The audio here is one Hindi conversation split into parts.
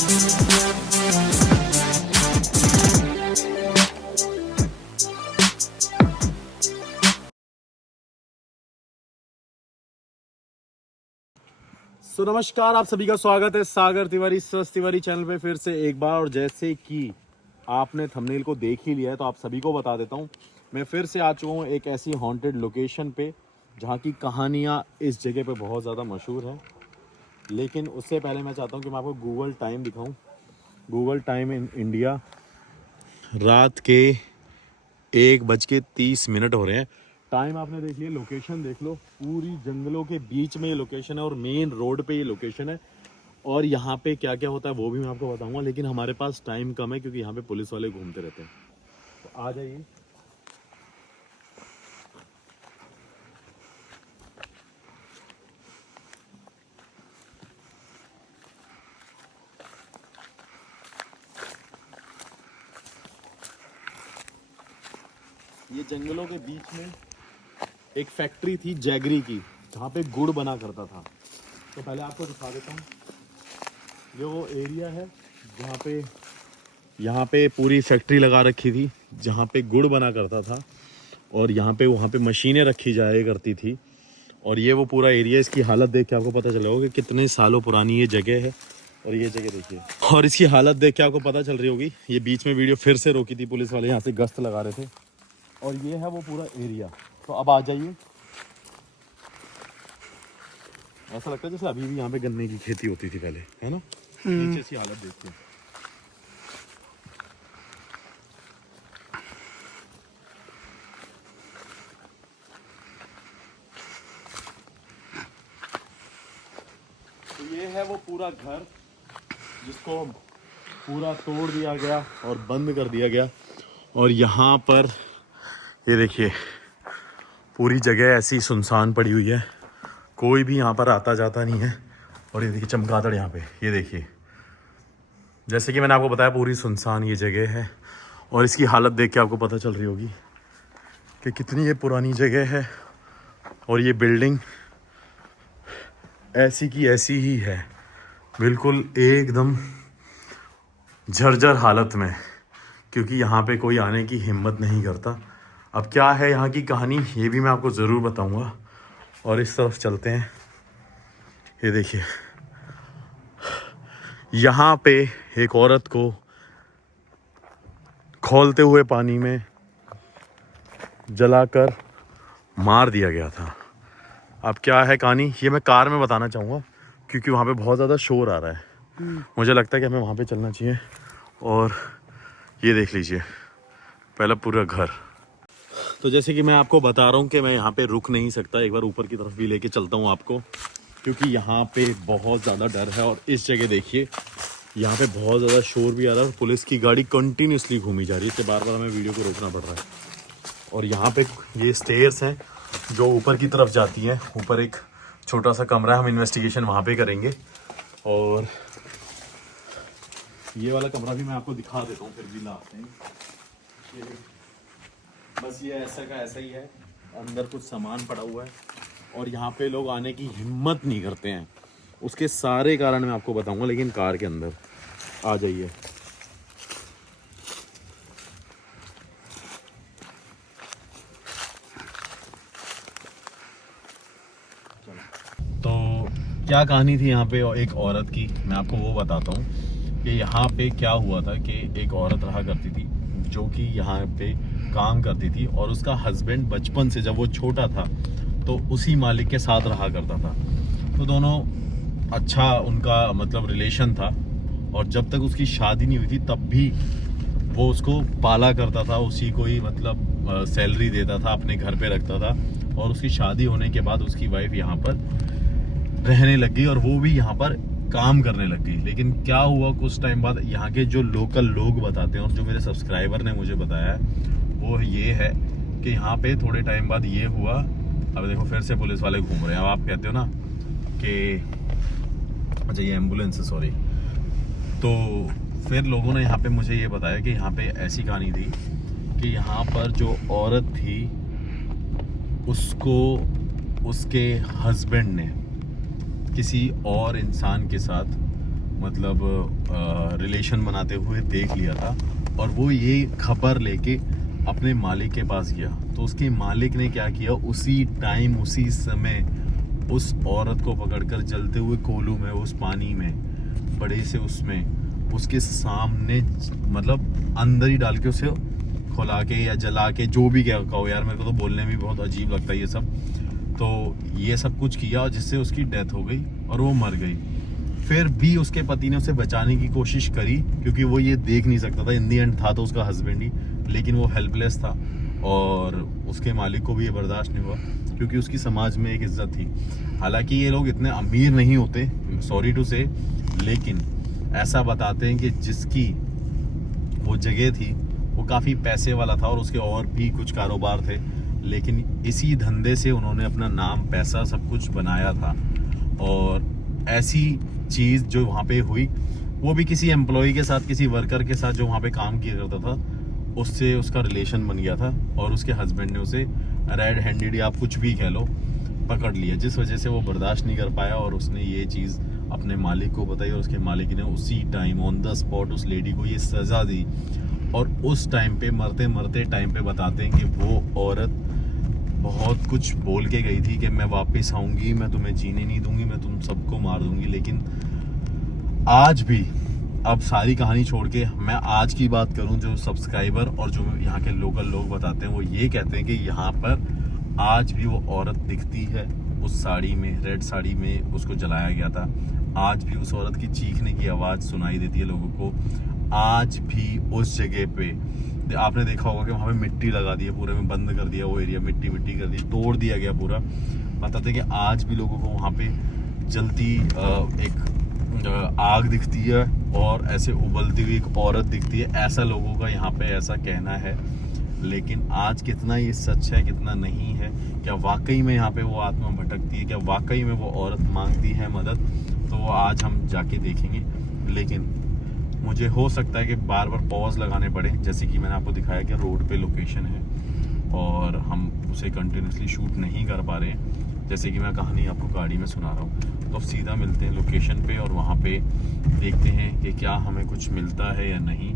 तो नमस्कार, आप सभी का स्वागत है सागर तिवारी स्वस्थ तिवारी चैनल पे फिर से एक बार। और जैसे कि आपने थंबनेल को देख ही लिया है तो आप सभी को बता देता हूँ, मैं फिर से आ चुका हूँ एक ऐसी हॉन्टेड लोकेशन पे जहाँ की कहानियाँ इस जगह पे बहुत ज़्यादा मशहूर है। लेकिन उससे पहले मैं चाहता हूँ कि मैं आपको गूगल टाइम दिखाऊँ। गूगल टाइम इन इंडिया रात के 1:30 हो रहे हैं। टाइम आपने देख लिया, लोकेशन देख लो, पूरी जंगलों के बीच में ये लोकेशन है और मेन रोड पे ये लोकेशन है। और यहाँ पे क्या क्या होता है वो भी मैं आपको बताऊंगा, लेकिन हमारे पास टाइम कम है क्योंकि यहाँ पे पुलिस वाले घूमते रहते हैं। तो आ जाइए। ये जंगलों के बीच में एक फैक्ट्री थी जैगरी की, जहाँ पे गुड़ बना करता था। तो पहले आपको दिखा देता हूँ, ये वो एरिया है जहाँ पे यहाँ पे पूरी फैक्ट्री लगा रखी थी जहाँ पे गुड़ बना करता था। और यहाँ पे वहाँ पे मशीनें रखी जाया करती थी। और ये वो पूरा एरिया, इसकी हालत देख के आपको पता चलेगा कि कितने सालों पुरानी ये जगह है। और ये जगह देखिए, और इसकी हालत देख के आपको पता चल रही होगी। ये बीच में वीडियो फिर से रोकी थी पुलिस वाले, यहाँ से गश्त लगा रहे थे। और ये है वो पूरा एरिया। तो अब आ जाइए। ऐसा लगता है जैसे अभी भी यहाँ पे गन्ने की खेती होती थी पहले, है ना। नीचे से हालत देखते हैं। तो ये है वो पूरा घर जिसको पूरा तोड़ दिया गया और बंद कर दिया गया। और यहाँ पर ये देखिए, पूरी जगह ऐसी सुनसान पड़ी हुई है, कोई भी यहाँ पर आता जाता नहीं है। और ये देखिए चमगादड़ यहाँ पे, ये देखिए, जैसे कि मैंने आपको बताया पूरी सुनसान ये जगह है। और इसकी हालत देख के आपको पता चल रही होगी कि कितनी ये पुरानी जगह है। और ये बिल्डिंग ऐसी की ऐसी ही है, बिल्कुल एकदम जर्जर हालत में, क्योंकि यहाँ पे कोई आने की हिम्मत नहीं करता। अब क्या है यहाँ की कहानी, ये भी मैं आपको ज़रूर बताऊँगा। और इस तरफ चलते हैं। ये देखिए, यहाँ पे एक औरत को खौलते हुए पानी में जलाकर मार दिया गया था। अब क्या है कहानी, ये मैं कार में बताना चाहूँगा क्योंकि वहाँ पे बहुत ज़्यादा शोर आ रहा है। मुझे लगता है कि हमें वहाँ पे चलना चाहिए। और ये देख लीजिए पहला पूरा घर। तो जैसे कि मैं आपको बता रहा हूँ कि मैं यहाँ पे रुक नहीं सकता, एक बार ऊपर की तरफ भी लेके चलता हूँ आपको, क्योंकि यहाँ पे बहुत ज़्यादा डर है। और इस जगह देखिए, यहाँ पे बहुत ज़्यादा शोर भी आ रहा है और पुलिस की गाड़ी कंटिन्यूसली घूमी जा रही है, इससे बार बार हमें वीडियो को रोकना पड़ रहा है। और यहाँ पे ये स्टेयर्स हैं जो ऊपर की तरफ जाती हैं। ऊपर एक छोटा सा कमरा है, हम इन्वेस्टिगेशन वहाँ पे करेंगे। और ये वाला कमरा भी मैं आपको दिखा देता हूँ, फिर भी लाते हैं। बस ये ऐसा का ऐसा ही है, अंदर कुछ सामान पड़ा हुआ है और यहाँ पे लोग आने की हिम्मत नहीं करते हैं। उसके सारे कारण मैं आपको बताऊंगा, लेकिन कार के अंदर आ जाइए। तो क्या कहानी थी यहाँ पे एक औरत की, मैं आपको वो बताता हूँ कि यहाँ पे क्या हुआ था कि एक औरत रहा करती थी जो कि यहाँ पे काम करती थी। और उसका हस्बैंड बचपन से, जब वो छोटा था तो उसी मालिक के साथ रहा करता था। तो दोनों अच्छा उनका मतलब रिलेशन था। और जब तक उसकी शादी नहीं हुई थी तब भी वो उसको पाला करता था, उसी को ही मतलब सैलरी देता था, अपने घर पे रखता था। और उसकी शादी होने के बाद उसकी वाइफ यहाँ पर रहने लग गई और वो भी यहाँ पर काम करने लग गई। लेकिन क्या हुआ, कुछ टाइम बाद यहाँ के जो लोकल लोग बताते हैं और जो मेरे सब्सक्राइबर ने मुझे बताया वो ये है कि यहाँ पे थोड़े टाइम बाद ये हुआ। अब देखो फिर से पुलिस वाले घूम रहे हैं। अब आप कहते हो ना कि अच्छा ये एम्बुलेंस है, सॉरी। तो फिर लोगों ने यहाँ पे मुझे ये बताया कि यहाँ पे ऐसी कहानी थी कि यहाँ पर जो औरत थी उसको उसके हस्बैंड ने किसी और इंसान के साथ मतलब रिलेशन बनाते हुए देख लिया था, और वो ये खबर लेके अपने मालिक के पास गया। तो उसके मालिक ने क्या किया, उसी टाइम उसी समय उस औरत को पकड़कर जलते हुए कोयले में, उस पानी में बड़े से उसमें उसके सामने मतलब अंदर ही डाल के उसे खुला के या जला के, जो भी क्या कहो यार, मेरे को तो बोलने में बहुत अजीब लगता है ये सब। तो ये सब कुछ किया जिससे उसकी डेथ हो गई और वो मर गई। फिर भी उसके पति ने उसे बचाने की कोशिश करी, क्योंकि वो ये देख नहीं सकता था। इन दी एंड था तो उसका हस्बैंड ही, लेकिन वो हेल्पलेस था, और उसके मालिक को भी ये बर्दाश्त नहीं हुआ, क्योंकि उसकी समाज में एक इज्जत थी। हालांकि ये लोग इतने अमीर नहीं होते, सॉरी टू से, लेकिन ऐसा बताते हैं कि जिसकी वो जगह थी वो काफ़ी पैसे वाला था, और उसके और भी कुछ कारोबार थे, लेकिन इसी धंधे से उन्होंने अपना नाम, पैसा, सब कुछ बनाया था। और ऐसी चीज़ जो वहाँ पे हुई, वो भी किसी एम्प्लॉय के साथ, किसी वर्कर के साथ जो वहाँ पे काम किया करता था, उससे उसका रिलेशन बन गया था, और उसके हस्बैंड ने उसे रेड हैंडेड या आप कुछ भी कह लो पकड़ लिया, जिस वजह से वो बर्दाश्त नहीं कर पाया, और उसने ये चीज़ अपने मालिक को बताई, और उसके मालिक ने उसी टाइम ऑन द स्पॉट उस लेडी को ये सज़ा दी। और उस टाइम पे, मरते मरते टाइम पे बताते हैं कि वो औरत बहुत कुछ बोल के गई थी कि मैं वापस आऊँगी, मैं तुम्हें जीने नहीं दूंगी, मैं तुम सबको मार दूंगी। लेकिन आज भी, अब सारी कहानी छोड़ के मैं आज की बात करूं, जो सब्सक्राइबर और जो यहाँ के लोकल लोग बताते हैं, वो ये कहते हैं कि यहाँ पर आज भी वो औरत दिखती है, उस साड़ी में, रेड साड़ी में उसको जलाया गया था। आज भी उस औरत की चीखने की आवाज़ सुनाई देती है लोगों को। आज भी उस जगह पे आपने देखा होगा कि वहाँ पे मिट्टी लगा दी है, पूरे में बंद कर दिया वो एरिया, मिट्टी मिट्टी कर दी, तोड़ दिया गया पूरा। बताते हैं कि आज भी लोगों को वहाँ पे जलती एक आग दिखती है, और ऐसे उबलती हुई एक औरत दिखती है, ऐसा लोगों का यहाँ पे ऐसा कहना है। लेकिन आज कितना ये सच है, कितना नहीं है, क्या वाकई में यहाँ पे वो आत्मा भटकती है, क्या वाकई में वो औरत मांगती है मदद, तो वो आज हम जाके देखेंगे। लेकिन मुझे हो सकता है कि बार बार पॉज लगाने पड़े, जैसे कि मैंने आपको दिखाया कि रोड पे लोकेशन है और हम उसे कंटिन्यूसली शूट नहीं कर पा रहे हैं, जैसे कि मैं कहानी आपको गाड़ी में सुना रहा हूँ। तो अब सीधा मिलते हैं लोकेशन पे, और वहाँ पे देखते हैं कि क्या हमें कुछ मिलता है या नहीं,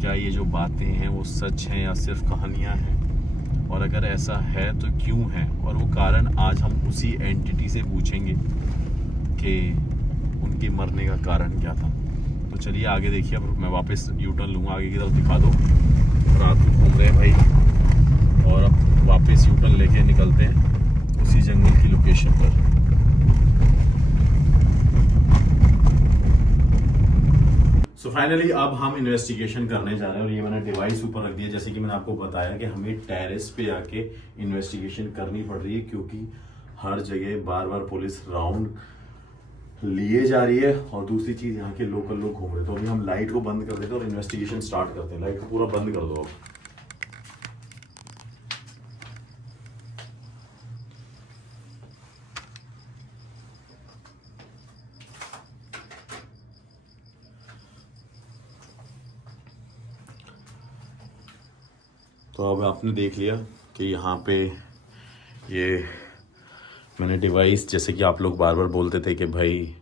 क्या ये जो बातें हैं वो सच हैं या सिर्फ कहानियाँ हैं, और अगर ऐसा है तो क्यों है, और वो कारण आज हम उसी एंटिटी से पूछेंगे कि उनके मरने का कारण क्या था। तो चलिए आगे देखिए। अब मैं वापस यू टर्न लूँगा, आगे की तरफ दिखा दो। रात में घूम रहे हैं भाई, और अब वापस यू टर्न लेके निकलते हैं उसी जंगल की लोकेशन पर। सो फाइनली अब हम इन्वेस्टिगेशन करने जा रहे हैं, और ये मैंने डिवाइस ऊपर रख दिया, जैसे कि मैंने आपको बताया कि हमें टेरेस पे आके इन्वेस्टिगेशन करनी पड़ रही है, क्योंकि हर जगह बार बार पुलिस राउंड लिए जा रही है, और दूसरी चीज यहाँ के लोकल लोग घूम रहे हैं। तो अभी हम लाइट को बंद कर देते हैं और इन्वेस्टिगेशन स्टार्ट करते हैं। लाइट को पूरा बंद कर दो अब। तो अब आपने देख लिया कि यहाँ पे ये मैंने डिवाइस, जैसे कि आप लोग बार बार बोलते थे कि भाई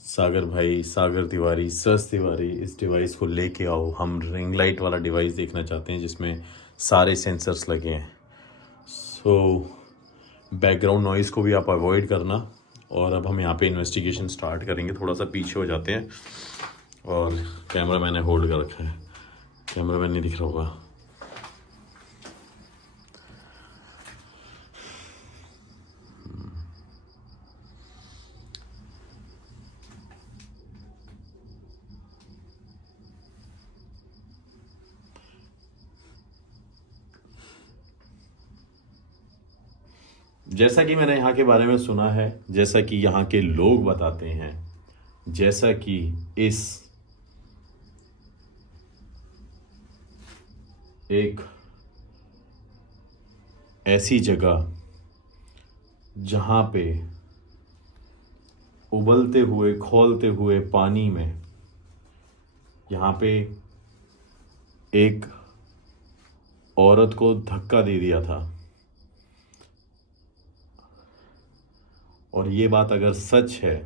सागर तिवारी, सस तिवारी, इस डिवाइस को लेके आओ, हम रिंग लाइट वाला डिवाइस देखना चाहते हैं जिसमें सारे सेंसर्स लगे हैं। सो बैकग्राउंड नॉइज़ को भी आप अवॉइड करना। और अब हम यहाँ पे इन्वेस्टिगेशन स्टार्ट करेंगे। थोड़ा सा पीछे हो जाते हैं, और कैमरा मैंने होल्ड कर रखा है, कैमरा मैन नहीं दिख रहा होगा। जैसा कि मैंने यहाँ के बारे में सुना है, जैसा कि यहाँ के लोग बताते हैं, जैसा कि इस एक ऐसी जगह जहाँ पे उबलते हुए, खौलते हुए पानी में यहाँ पे एक औरत को धक्का दे दिया था, और ये बात अगर सच है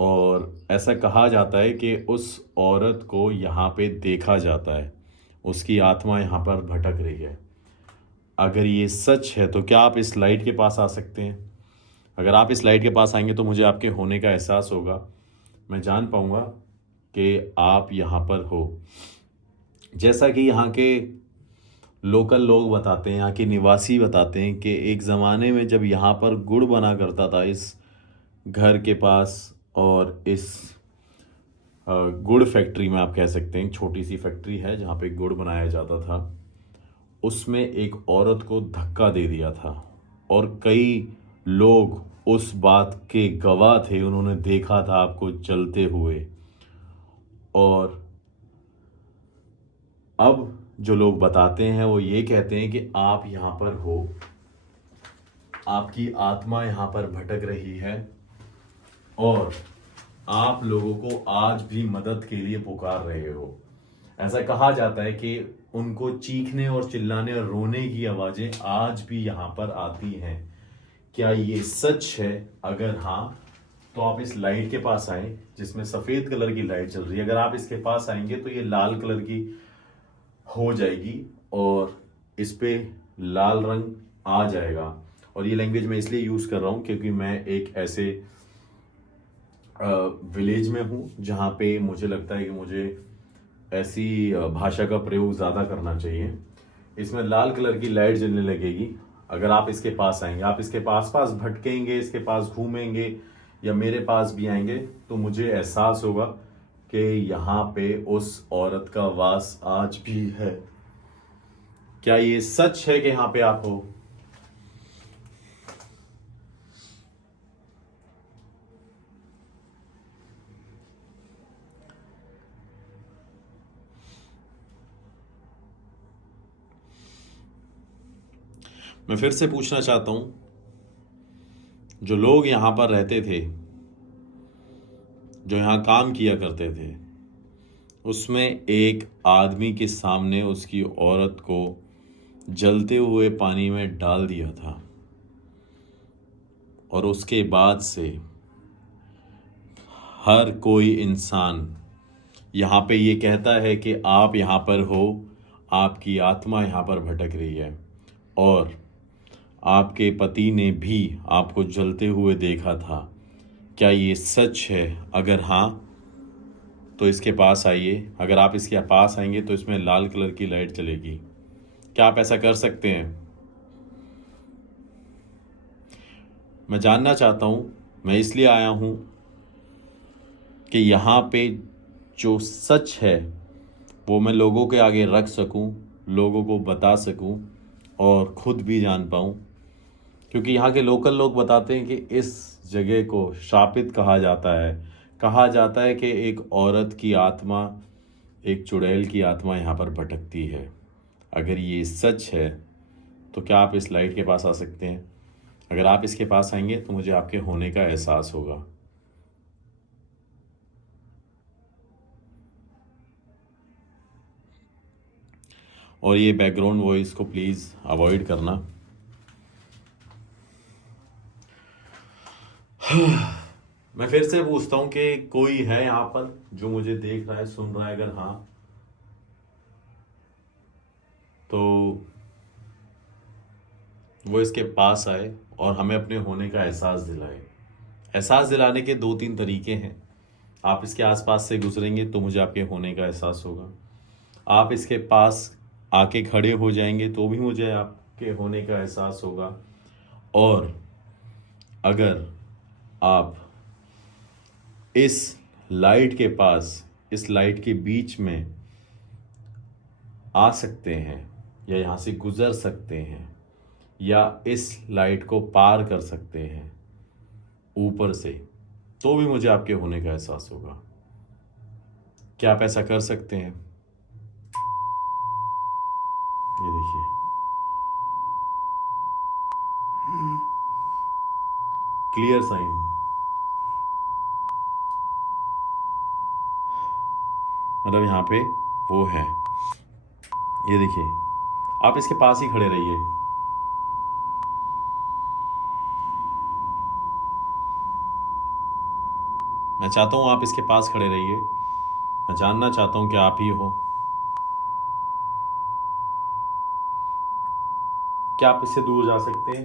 और ऐसा कहा जाता है कि उस औरत को यहाँ पे देखा जाता है, उसकी आत्मा यहाँ पर भटक रही है। अगर ये सच है तो क्या आप इस लाइट के पास आ सकते हैं? अगर आप इस लाइट के पास आएंगे तो मुझे आपके होने का एहसास होगा, मैं जान पाऊँगा कि आप यहाँ पर हो। जैसा कि यहाँ के लोकल लोग बताते हैं, यहाँ के निवासी बताते हैं कि एक ज़माने में जब यहाँ पर गुड़ बना करता था इस घर के पास, और इस गुड़ फैक्ट्री में आप कह सकते हैं, छोटी सी फैक्ट्री है जहाँ पे गुड़ बनाया जाता था, उसमें एक औरत को धक्का दे दिया था। और कई लोग उस बात के गवाह थे, उन्होंने देखा था आपको जलते हुए। और अब जो लोग बताते हैं वो ये कहते हैं कि आप यहाँ पर हो, आपकी आत्मा यहाँ पर भटक रही है और आप लोगों को आज भी मदद के लिए पुकार रहे हो। ऐसा कहा जाता है कि उनको चीखने और चिल्लाने और रोने की आवाजें आज भी यहाँ पर आती हैं। क्या ये सच है? अगर हाँ तो आप इस लाइट के पास आए जिसमें सफेद कलर की लाइट चल रही है। अगर आप इसके पास आएंगे तो ये लाल कलर की हो जाएगी और इस पे लाल रंग आ जाएगा। और ये लैंग्वेज मैं इसलिए यूज कर रहा हूँ क्योंकि मैं एक ऐसे विलेज में हूँ जहाँ पे मुझे लगता है कि मुझे ऐसी भाषा का प्रयोग ज़्यादा करना चाहिए। इसमें लाल कलर की लाइट जलने लगेगी अगर आप इसके पास आएंगे। आप इसके पास पास भटकेंगे, इसके पास घूमेंगे या मेरे पास भी आएंगे तो मुझे एहसास होगा कि यहाँ पे उस औरत का वास आज भी है। क्या ये सच है कि यहाँ पे आप हो? मैं फिर से पूछना चाहता हूं, जो लोग यहां पर रहते थे, जो यहां काम किया करते थे, उसमें एक आदमी के सामने उसकी औरत को जलते हुए पानी में डाल दिया था और उसके बाद से हर कोई इंसान यहाँ पे ये कहता है कि आप यहाँ पर हो, आपकी आत्मा यहाँ पर भटक रही है और आपके पति ने भी आपको जलते हुए देखा था। क्या ये सच है? अगर हाँ तो इसके पास आइए। अगर आप इसके पास आएंगे तो इसमें लाल कलर की लाइट चलेगी। क्या आप ऐसा कर सकते हैं? मैं जानना चाहता हूँ। मैं इसलिए आया हूँ कि यहाँ पे जो सच है वो मैं लोगों के आगे रख सकूँ, लोगों को बता सकूँ और खुद भी जान पाऊँ। क्योंकि यहाँ के लोकल लोग बताते हैं कि इस जगह को शापित कहा जाता है। कहा जाता है कि एक औरत की आत्मा, एक चुड़ैल की आत्मा यहाँ पर भटकती है। अगर ये सच है तो क्या आप इस लाइट के पास आ सकते हैं? अगर आप इसके पास आएंगे तो मुझे आपके होने का एहसास होगा। और ये बैकग्राउंड वॉइस को प्लीज़ अवॉइड करना। मैं फिर से पूछता हूँ कि कोई है यहाँ पर जो मुझे देख रहा है, सुन रहा है? अगर हाँ तो वो इसके पास आए और हमें अपने होने का एहसास दिलाए। एहसास दिलाने के दो तीन तरीके हैं। आप इसके आसपास से गुजरेंगे तो मुझे आपके होने का एहसास होगा। आप इसके पास आके खड़े हो जाएंगे तो भी मुझे आपके होने का एहसास होगा। और अगर आप इस लाइट के पास, इस लाइट के बीच में आ सकते हैं या यहाँ से गुजर सकते हैं या इस लाइट को पार कर सकते हैं ऊपर से, तो भी मुझे आपके होने का एहसास होगा। क्या आप ऐसा कर सकते हैं? ये देखिए, क्लियर साइन। मतलब यहाँ पे वो है। ये देखिए, आप इसके पास ही खड़े रहिए। मैं चाहता हूँ आप इसके पास खड़े रहिए। मैं जानना चाहता हूँ कि आप ही हो। क्या आप इससे दूर जा सकते हैं?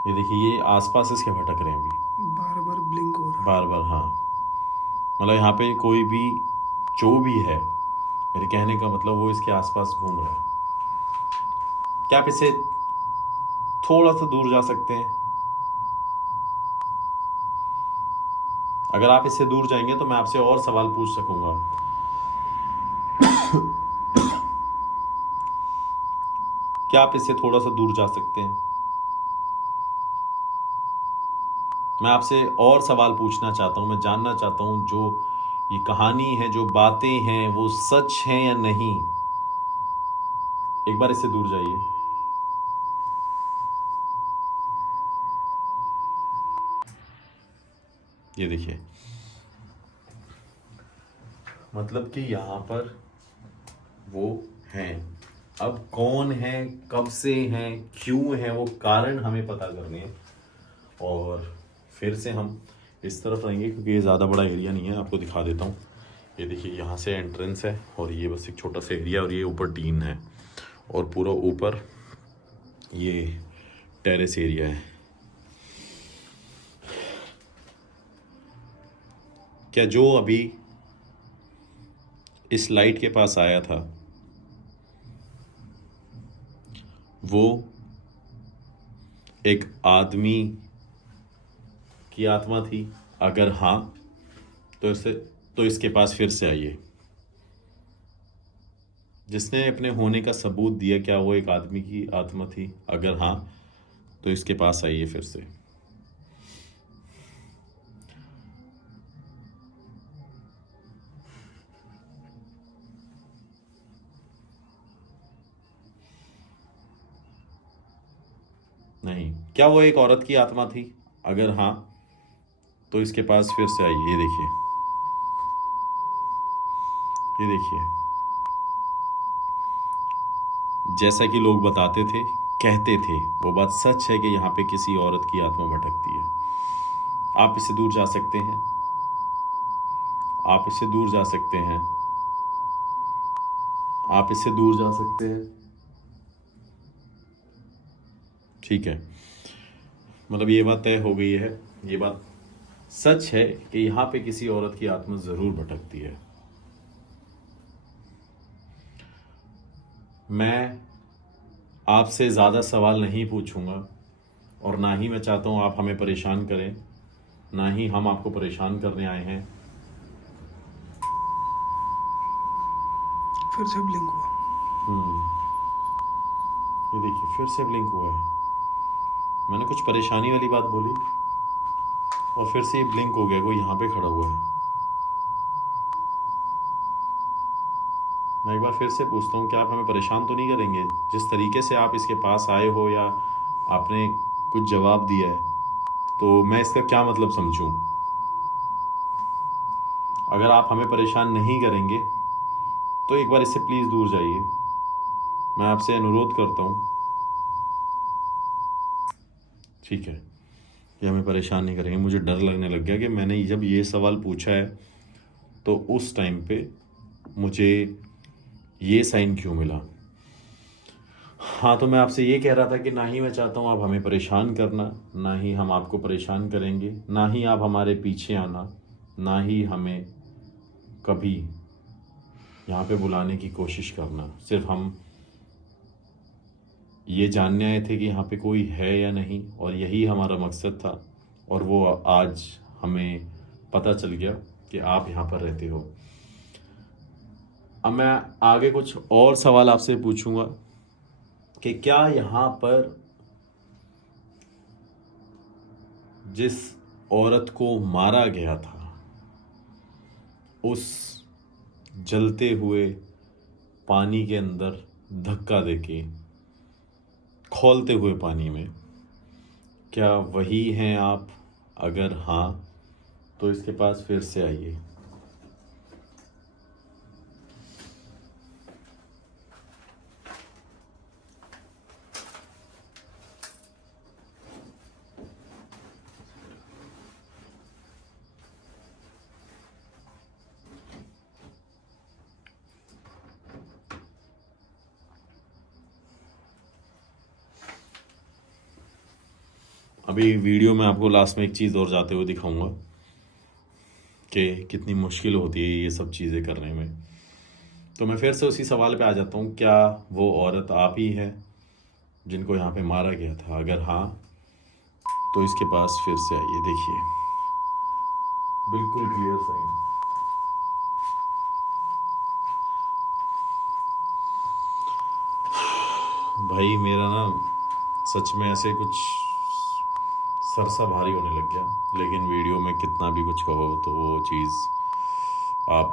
ये देखिए, ये आसपास इसके भटक रहे हैं अभी, बार बार ब्लिंक हो रहा है। बार बार। हाँ, मतलब यहाँ पे कोई भी जो भी है, मेरे कहने का मतलब वो इसके आसपास घूम रहा है। क्या आप इससे थोड़ा सा दूर जा सकते हैं? अगर आप इससे दूर जाएंगे तो मैं आपसे और सवाल पूछ सकूंगा। क्या आप इससे थोड़ा सा दूर जा सकते हैं? मैं आपसे और सवाल पूछना चाहता हूँ। मैं जानना चाहता हूँ जो ये कहानी है, जो बातें हैं, वो सच हैं या नहीं। एक बार इससे दूर जाइए। ये देखिए, मतलब कि यहाँ पर वो हैं। अब कौन है, कब से हैं, क्यों हैं, वो कारण हमें पता करने हैं। और फिर से हम इस तरफ रहेंगे क्योंकि ये ज़्यादा बड़ा एरिया नहीं है। आपको दिखा देता हूँ। ये देखिए, यहाँ से एंट्रेंस है और ये बस एक छोटा सा एरिया, और ये ऊपर टीन है और पूरा ऊपर ये टेरेस एरिया है। क्या जो अभी इस लाइट के पास आया था वो एक आदमी की आत्मा थी? अगर हाँ, तो इसके पास फिर से आइए। जिसने अपने होने का सबूत दिया, क्या वो एक आदमी की आत्मा थी? अगर हाँ, तो इसके पास आइए फिर से। नहीं। क्या वो एक औरत की आत्मा थी? अगर हाँ, तो इसके पास फिर से आइए। ये देखिए, ये देखिए, जैसा कि लोग बताते थे, कहते थे, वो बात सच है कि यहाँ पे किसी औरत की आत्मा भटकती है। आप इससे दूर जा सकते हैं? आप इससे दूर जा सकते हैं? आप इससे दूर जा सकते हैं? ठीक है, मतलब ये बात तय हो गई है। ये बात सच है कि यहाँ पे किसी औरत की आत्मा ज़रूर भटकती है। मैं आपसे ज़्यादा सवाल नहीं पूछूंगा और ना ही मैं चाहता हूँ आप हमें परेशान करें, ना ही हम आपको परेशान करने आए हैं। फिर से ब्लिंक हुआ। ये देखिए, फिर से ब्लिंक हुआ है। मैंने कुछ परेशानी वाली बात बोली और फिर से ये ब्लिंक हो गया। कोई यहाँ पे खड़ा हुआ है। मैं एक बार फिर से पूछता हूँ, क्या आप हमें परेशान तो नहीं करेंगे? जिस तरीके से आप इसके पास आए हो या आपने कुछ जवाब दिया है, तो मैं इसका क्या मतलब समझूं? अगर आप हमें परेशान नहीं करेंगे तो एक बार इससे प्लीज़ दूर जाइए। मैं आपसे अनुरोध करता हूँ। ठीक है, ये हमें परेशान नहीं करेंगे। मुझे डर लगने लग गया कि मैंने जब ये सवाल पूछा है तो उस टाइम पे मुझे ये साइन क्यों मिला। हाँ, तो मैं आपसे ये कह रहा था कि ना ही मैं चाहता हूँ आप हमें परेशान करना, ना ही हम आपको परेशान करेंगे, ना ही आप हमारे पीछे आना, ना ही हमें कभी यहाँ पे बुलाने की कोशिश करना। सिर्फ हम ये जानने आए थे कि यहाँ पे कोई है या नहीं, और यही हमारा मकसद था। और वो आज हमें पता चल गया कि आप यहाँ पर रहते हो। अब मैं आगे कुछ और सवाल आपसे पूछूंगा कि क्या यहाँ पर जिस औरत को मारा गया था, उस जलते हुए पानी के अंदर धक्का देके खौलते हुए पानी में, क्या वही हैं आप? अगर हाँ, तो इसके पास फिर से आइए। अभी वीडियो में आपको लास्ट में एक चीज़ और जाते हुए दिखाऊंगा कि कितनी मुश्किल होती है ये सब चीज़ें करने में। तो मैं फिर से उसी सवाल पे आ जाता हूँ, क्या वो औरत आप ही है जिनको यहाँ पे मारा गया था? अगर हाँ तो इसके पास फिर से आइए, देखिए बिल्कुल क्लियर साइन। भाई मेरा ना सच में ऐसे कुछ सरसा भारी होने लग गया, लेकिन वीडियो में कितना भी कुछ कहो तो वो चीज़ आप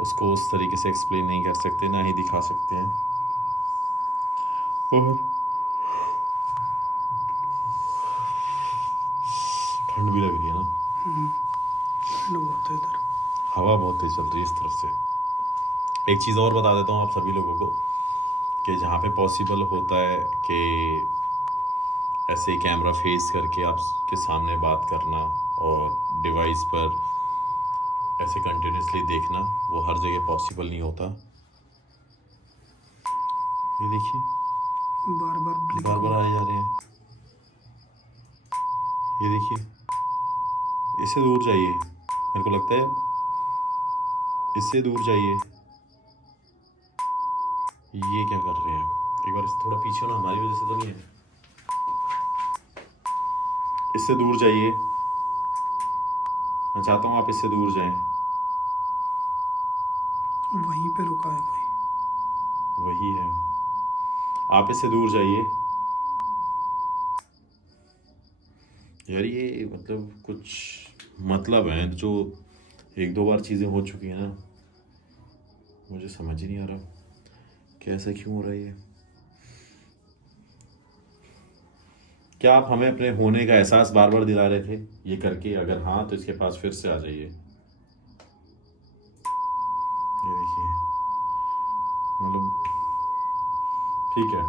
उसको उस तरीके से एक्सप्लेन नहीं कर सकते, ना ही दिखा सकते हैं। और ठंड भी लग रही है ना, ठंड बहुत है इधर। हवा बहुत तेज चल रही है इस तरफ से। एक चीज़ और बता देता हूँ आप सभी लोगों को कि जहाँ पे पॉसिबल होता है कि ऐसे ही कैमरा फेस करके आपके सामने बात करना और डिवाइस पर ऐसे कंटिन्यूसली देखना, वो हर जगह पॉसिबल नहीं होता। ये देखिए बार बार ब्लिंक बार हो बार रहा आए जा रहे हैं। ये देखिए, इससे दूर जाइए, मेरे को लगता है इससे दूर जाइए। ये क्या कर रहे हैं? एक बार इससे थोड़ा पीछे हो ना, हमारी वजह से तो नहीं है। इससे दूर जाइए, मैं चाहता हूँ आप इससे दूर जाएं। वहीं पे रुका है कोई। वही है, आप इससे दूर जाइए। यार ये मतलब कुछ मतलब है जो एक दो बार चीज़ें हो चुकी हैं ना, मुझे समझ ही नहीं आ रहा कि ऐसा क्यों हो रहा है ये। क्या आप हमें अपने होने का एहसास बार बार दिला रहे थे ये करके? अगर हाँ तो इसके पास फिर से आ जाइए। ये देखिए, मतलब ठीक है,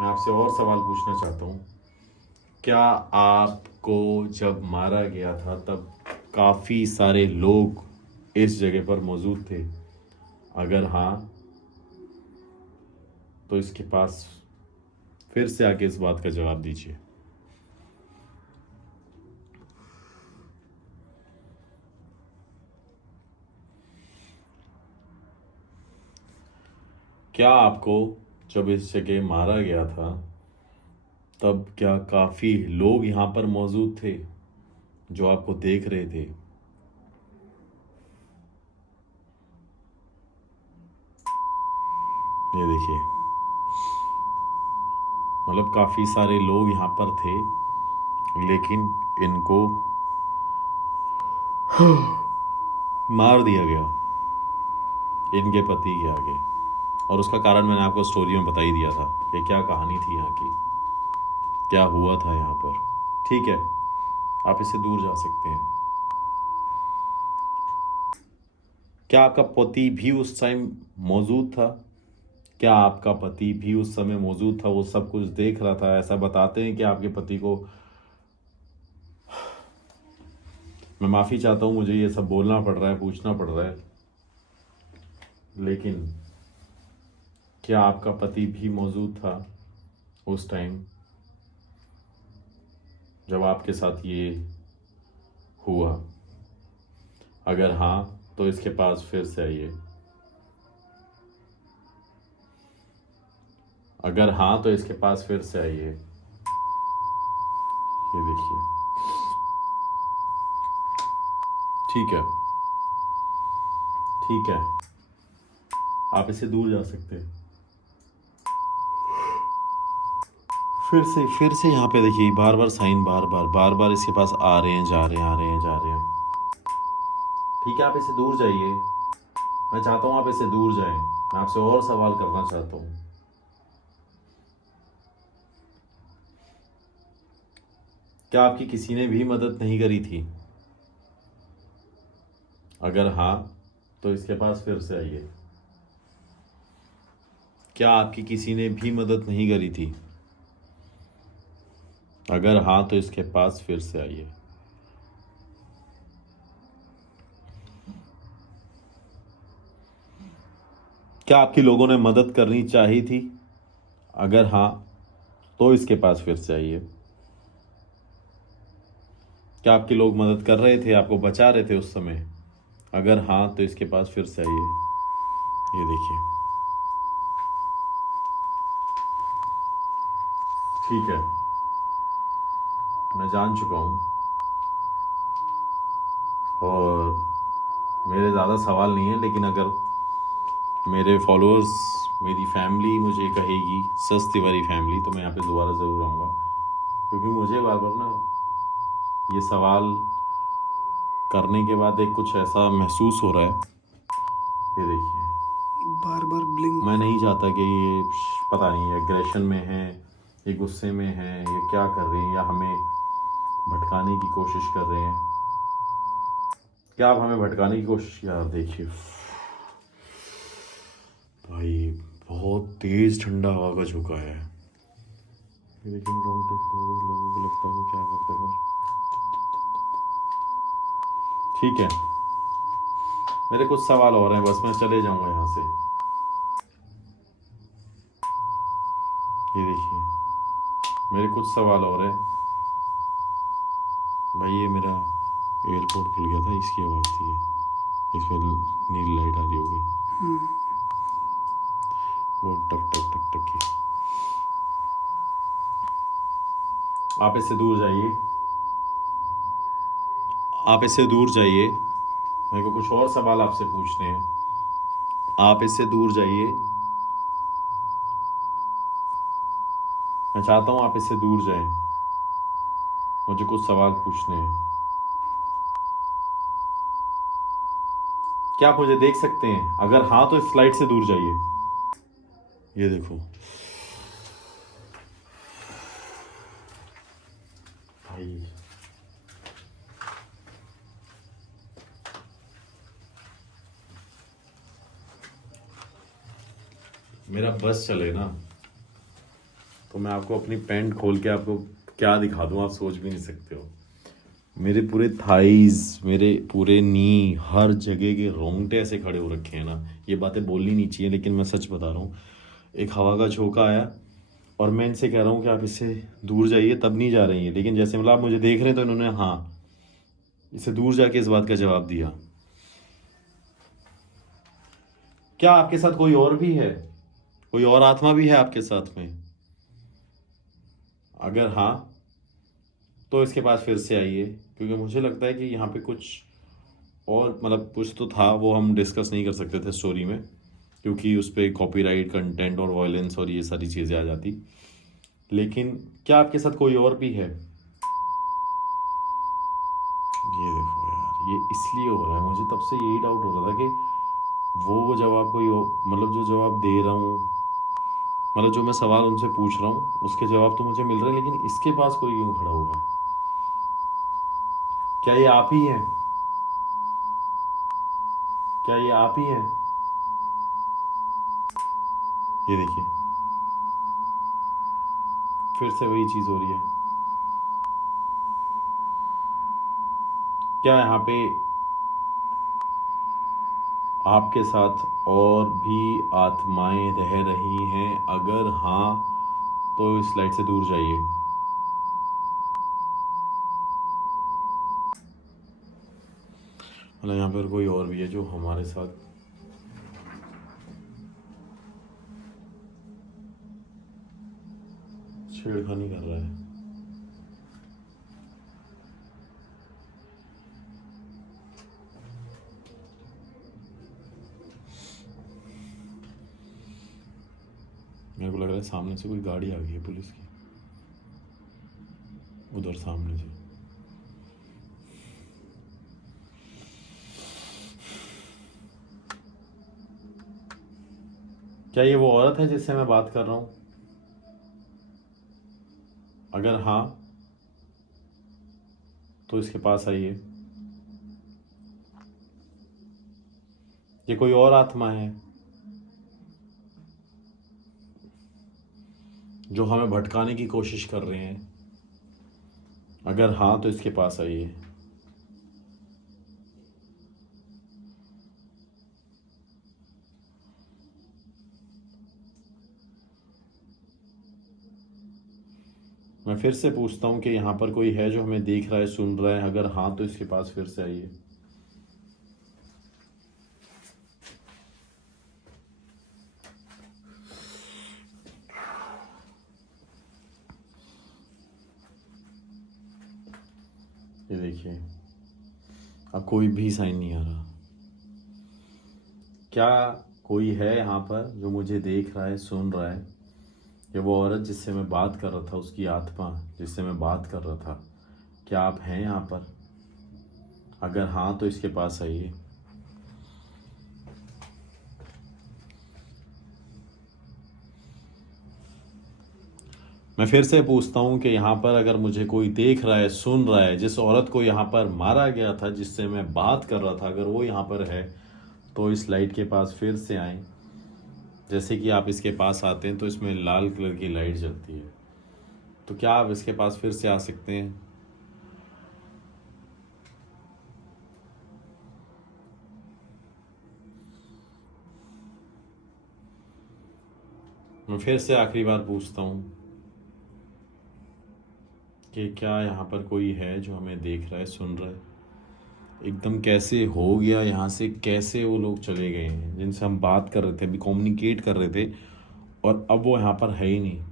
मैं आपसे और सवाल पूछना चाहता हूँ। क्या आपको जब मारा गया था तब काफ़ी सारे लोग इस जगह पर मौजूद थे? अगर हाँ तो इसके पास फिर से आके इस बात का जवाब दीजिए। क्या आपको जब इस जगह मारा गया था तब क्या काफ़ी लोग यहाँ पर मौजूद थे जो आपको देख रहे थे? ये देखिए, मतलब काफ़ी सारे लोग यहाँ पर थे, लेकिन इनको मार दिया गया इनके पति के आगे। और उसका कारण मैंने आपको स्टोरी में बता ही दिया था कि क्या कहानी थी यहाँ की, क्या हुआ था यहाँ पर। ठीक है, आप इससे दूर जा सकते हैं। क्या आपका पति भी उस टाइम मौजूद था? क्या आपका पति भी उस समय मौजूद था? वो सब कुछ देख रहा था? ऐसा बताते हैं कि आपके पति को, मैं माफ़ी चाहता हूँ, मुझे ये सब बोलना पड़ रहा है, पूछना पड़ रहा है, लेकिन क्या आपका पति भी मौजूद था उस टाइम जब आपके साथ ये हुआ? अगर हाँ तो इसके पास फिर से आइए। अगर हाँ तो इसके पास फिर से आइए। ये देखिए, ठीक है, ठीक है, आप इससे दूर जा सकते हैं। फिर से यहाँ पे देखिए, बार बार साइन, बार बार इसके पास आ रहे हैं, जा रहे हैं, आ रहे हैं, जा रहे हैं। ठीक है, आप इससे दूर जाइए, मैं चाहता हूँ आप इससे दूर जाएं। मैं आपसे और सवाल करना चाहता हूँ। क्या आपकी किसी ने भी मदद नहीं करी थी? अगर हाँ तो इसके पास फिर से आइए। क्या आपकी किसी ने भी मदद नहीं करी थी? अगर हाँ तो इसके पास फिर से आइए। क्या आपके लोगों ने मदद करनी चाहिए थी? अगर हाँ तो इसके पास फिर से आइए। क्या आपके लोग मदद कर रहे थे, आपको बचा रहे थे उस समय? अगर हाँ तो इसके पास फिर से आइए। ये देखिए, ठीक है, मैं जान चुका हूँ और मेरे ज़्यादा सवाल नहीं है, लेकिन अगर मेरे फॉलोअर्स, मेरी फैमिली मुझे कहेगी, सस तिवारी फैमिली, तो मैं यहाँ पे दोबारा ज़रूर आऊँगा, क्योंकि मुझे बार बार ना ये सवाल करने के बाद एक कुछ ऐसा महसूस हो रहा है। ये देखिए, बार बार ब्लिंक। मैं नहीं चाहता कि ये, पता नहीं, एग्रेशन में है, ये गुस्से में है, ये क्या कर रहे हैं, या हमें भटकाने की कोशिश कर रहे हैं। क्या आप हमें भटकाने की कोशिश? यार देखिए भाई, बहुत तेज ठंडा हवा का झोंका है। ये देखिए, रोंगटे खड़े हो गए, लोगों को लगता होगा क्या करते हो। ठीक है, मेरे कुछ सवाल और हैं, बस मैं चले जाऊंगा यहाँ से। ये देखिए, मेरे कुछ सवाल और हैं भाई। ये मेरा एयरपोर्ट खुल गया था, इसकी आवाज़ थी ये। इसमें नीली लाइट आ रही होगी, वो टक टक टक टक की। आप इससे दूर जाइए, आप इससे दूर जाइए, मेरे को कुछ और सवाल आपसे पूछने हैं। आप इससे दूर जाइए, मैं चाहता हूँ आप इससे दूर जाएं, मुझे कुछ सवाल पूछने हैं। क्या आप मुझे देख सकते हैं? अगर हाँ तो इस स्लाइड से दूर जाइए। ये देखो भाई, मेरा बस चले ना तो मैं आपको अपनी पैंट खोल के आपको क्या दिखा दूं, आप सोच भी नहीं सकते हो। मेरे पूरे थाइज, मेरे पूरे नी, हर जगह के रोंगटे ऐसे खड़े हो रखे हैं ना। ये बातें बोलनी नहीं चाहिए, लेकिन मैं सच बता रहा हूँ। एक हवा का झोंका आया और मैं इनसे कह रहा हूँ कि आप इससे दूर जाइए, तब नहीं जा रही हैं, लेकिन जैसे मतलब आप मुझे देख रहे हैं तो इन्होंने हाँ, इससे दूर जाके इस बात का जवाब दिया। क्या आपके साथ कोई और भी है? कोई और आत्मा भी है आपके साथ में? अगर हाँ तो इसके पास फिर से आइए, क्योंकि मुझे लगता है कि यहाँ पे कुछ और, मतलब कुछ तो था, वो हम डिस्कस नहीं कर सकते थे स्टोरी में, क्योंकि उस पर कॉपीराइट कंटेंट और वायलेंस और ये सारी चीज़ें आ जाती। लेकिन क्या आपके साथ कोई और भी है? ये देखो यार, ये इसलिए हो रहा है, मुझे तब से यही डाउट हो रहा था कि वो जवाब कोई मतलब जो जवाब दे रहा हूँ, मतलब जो मैं सवाल उनसे पूछ रहा हूँ उसके जवाब तो मुझे मिल रहे हैं, लेकिन इसके पास कोई क्यों खड़ा हुआ है? क्या ये आप ही हैं? क्या ये आप ही हैं? ये देखिए, फिर से वही चीज़ हो रही है। क्या यहाँ पे आपके साथ और भी आत्माएं रह रही हैं? अगर हाँ तो इस लाइट से दूर जाइए। मतलब यहाँ पर कोई और भी है जो हमारे साथ छेड़खानी कर रहा है। मेरे को लग रहा है सामने से कोई गाड़ी आ गई है पुलिस की, उधर सामने से। क्या ये वो औरत है जिससे मैं बात कर रहा हूँ? अगर हाँ तो इसके पास आइए। ये कोई और आत्मा है जो हमें भटकाने की कोशिश कर रहे हैं? अगर हाँ तो इसके पास आइए। मैं फिर से पूछता हूँ कि यहाँ पर कोई है जो हमें देख रहा है, सुन रहा है? अगर हाँ तो इसके पास फिर से आइए। ये देखिए, अब कोई भी साइन नहीं आ रहा। क्या कोई है यहाँ पर जो मुझे देख रहा है, सुन रहा है? ये वो औरत जिससे मैं बात कर रहा था, उसकी आत्मा जिससे मैं बात कर रहा था, क्या आप हैं यहाँ पर? अगर हाँ तो इसके पास आइए। मैं फिर से पूछता हूँ कि यहाँ पर अगर मुझे कोई देख रहा है, सुन रहा है, जिस औरत को यहाँ पर मारा गया था, जिससे मैं बात कर रहा था, अगर वो यहाँ पर है तो इस लाइट के पास फिर से आए। जैसे कि आप इसके पास आते हैं तो इसमें लाल कलर की लाइट जलती है, तो क्या आप इसके पास फिर से आ सकते हैं? मैं फिर से आखिरी बार पूछता हूँ कि क्या यहाँ पर कोई है जो हमें देख रहा है, सुन रहा है? एकदम कैसे हो गया यहाँ से, कैसे वो लोग चले गए हैं जिनसे हम बात कर रहे थे, अभी कम्युनिकेट कर रहे थे, और अब वो यहाँ पर है ही नहीं।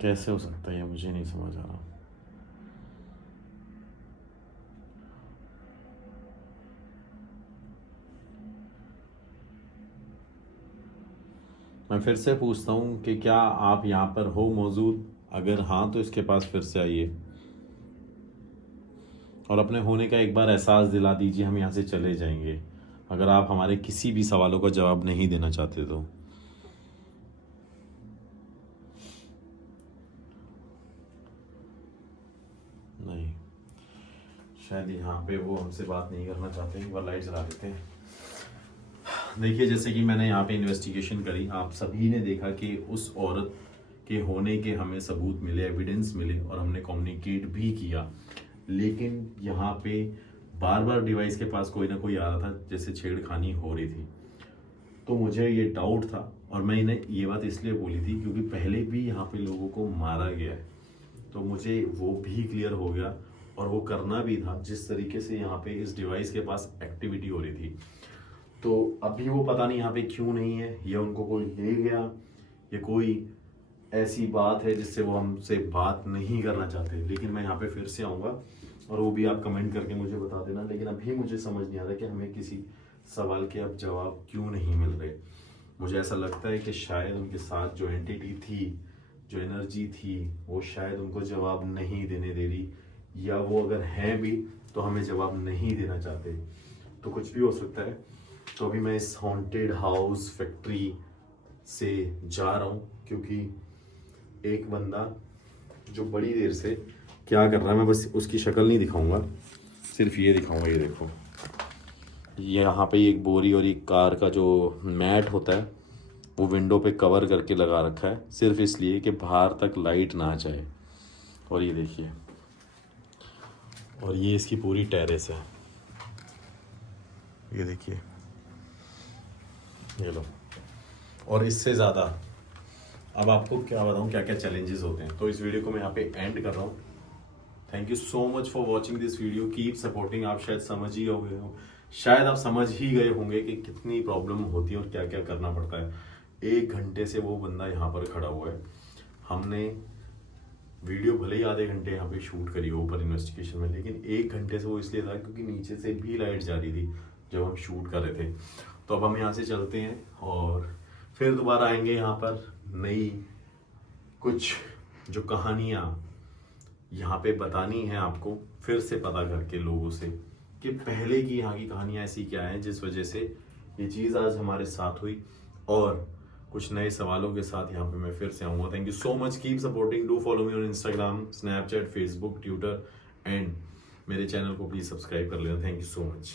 कैसे हो सकता है ये, मुझे नहीं समझ आ रहा। मैं फिर से पूछता हूँ कि क्या आप यहाँ पर हो मौजूद? अगर हाँ तो इसके पास फिर से आइए और अपने होने का एक बार एहसास दिला दीजिए। हम यहाँ से चले जाएंगे अगर आप हमारे किसी भी सवालों का जवाब नहीं देना चाहते तो। नहीं, शायद यहाँ पे वो हमसे बात नहीं करना चाहते। एक बार लाइट जला देते हैं। देखिए, जैसे कि मैंने यहाँ पे इन्वेस्टिगेशन करी, आप सभी ने देखा कि उस औरत के होने के हमें सबूत मिले, एविडेंस मिले, और हमने कम्युनिकेट भी किया, लेकिन यहाँ पे बार बार डिवाइस के पास कोई ना कोई आ रहा था, जैसे छेड़खानी हो रही थी। तो मुझे ये डाउट था, और मैंने ये बात इसलिए बोली थी क्योंकि पहले भी यहाँ पे लोगों को मारा गया है, तो मुझे वो भी क्लियर हो गया, और वो करना भी था जिस तरीके से यहाँ पे इस डिवाइस के पास एक्टिविटी हो रही थी। तो अभी वो पता नहीं यहाँ पे क्यों नहीं है, या उनको कोई ले गया, या कोई ऐसी बात है जिससे वो हमसे बात नहीं करना चाहते। लेकिन मैं यहाँ पे फिर से आऊँगा, और वो भी आप कमेंट करके मुझे बता देना। लेकिन अभी मुझे समझ नहीं आ रहा कि हमें किसी सवाल के अब जवाब क्यों नहीं मिल रहे। मुझे ऐसा लगता है कि शायद उनके साथ जो एंटिटी थी, जो एनर्जी थी, वो शायद उनको जवाब नहीं देने दे रही, या वो अगर हैं भी तो हमें जवाब नहीं देना चाहते। तो कुछ भी हो सकता है। तो अभी मैं इस हॉन्टेड हाउस फैक्ट्री से जा रहा हूँ, क्योंकि एक बंदा जो बड़ी देर से क्या कर रहा है, मैं बस उसकी शक्ल नहीं दिखाऊंगा, सिर्फ ये दिखाऊंगा। ये देखो, यहाँ पे एक बोरी और एक कार का जो मैट होता है वो विंडो पे कवर करके लगा रखा है, सिर्फ इसलिए कि बाहर तक लाइट ना जाए। और ये देखिए, और ये इसकी पूरी टेरेस है। ये देखिए, ये लो। और इससे ज़्यादा अब आपको क्या बताऊँ क्या क्या चैलेंजेस होते हैं। तो इस वीडियो को मैं यहाँ पे एंड कर रहा हूँ। Thank you so much for watching this video, keep supporting. आप शायद समझ ही गए हो, शायद आप समझ ही गए होंगे कि कितनी प्रॉब्लम होती है और क्या क्या करना पड़ता है। 1 घंटे से वो बंदा यहाँ पर खड़ा हुआ है। हमने वीडियो भले ही आधे घंटे यहाँ पे शूट करी हो ऊपर इन्वेस्टिगेशन में, लेकिन 1 घंटे से वो इसलिए था क्योंकि नीचे से भी लाइट जा रही थी जब हम शूट कर रहे थे। तो अब हम यहाँ से चलते हैं और फिर दोबारा आएंगे यहाँ पर नई कुछ जो कहानियाँ यहाँ पे बतानी है आपको, फिर से पता करके लोगों से कि पहले की यहाँ की कहानियाँ ऐसी क्या हैं जिस वजह से ये चीज़ आज हमारे साथ हुई। और कुछ नए सवालों के साथ यहाँ पे मैं फिर से आऊँगा। Thank you so much, keep supporting, do follow me on Instagram, Snapchat, Facebook, Twitter, and मेरे चैनल को प्लीज़ सब्सक्राइब कर लेना। Thank you so much.